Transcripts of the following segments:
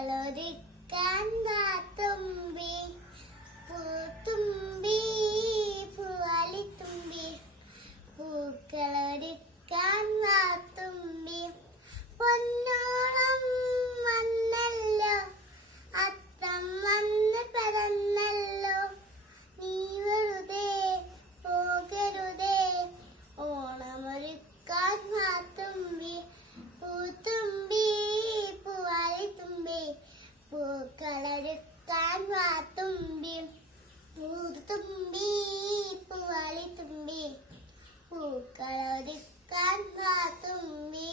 കളൊരിക്കാൻ തുമ്പി പൂത്തുമ്പി പൂവാലിത്തുമ്പി. പൂക്കളൊരുക്കാൻ തുമ്പി പൊന്നോ കളരുക്കാൻ വാ തുമ്പി പൂതുമ്പി പൂവാളി തുമ്പി. പൂക്കളരുക്കാൻ വാ തുമ്പി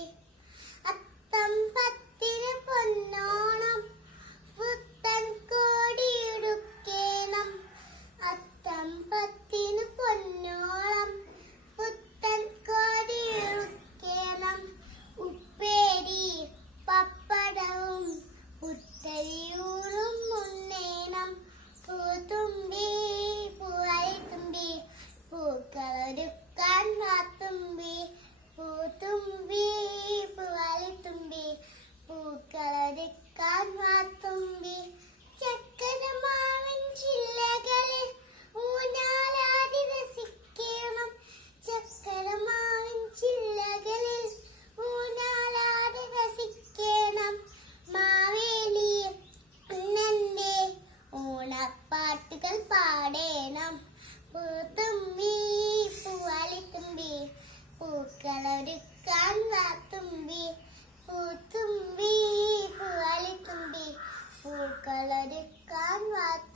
ഒരുക്കാൻ മാത്തുമ്പി പൂത്തുമ്പി പൂവാലിത്തുമ്പി. പൂക്കളൊരുക്കാൻ മാത്തുമ്പി ചക്കര മാവൻ ചില്ലകളിൽ ഊനാലാതി രസിക്കണം. ചക്കര മാവൻ ചില്ലകളിൽ രസിക്കണം. മാവേലി നന്ദേ ഓണപ്പാട്ടുകൾ പാടേണം. പൂത്തുമ്പി പൂക്കളൊരുക്കാൻ വാത്തുമ്പി പൂത്തുമ്പി പൂവാലിത്തുമ്പി പൂക്കളൊരുക്കാൻ വാത്തുമ്പി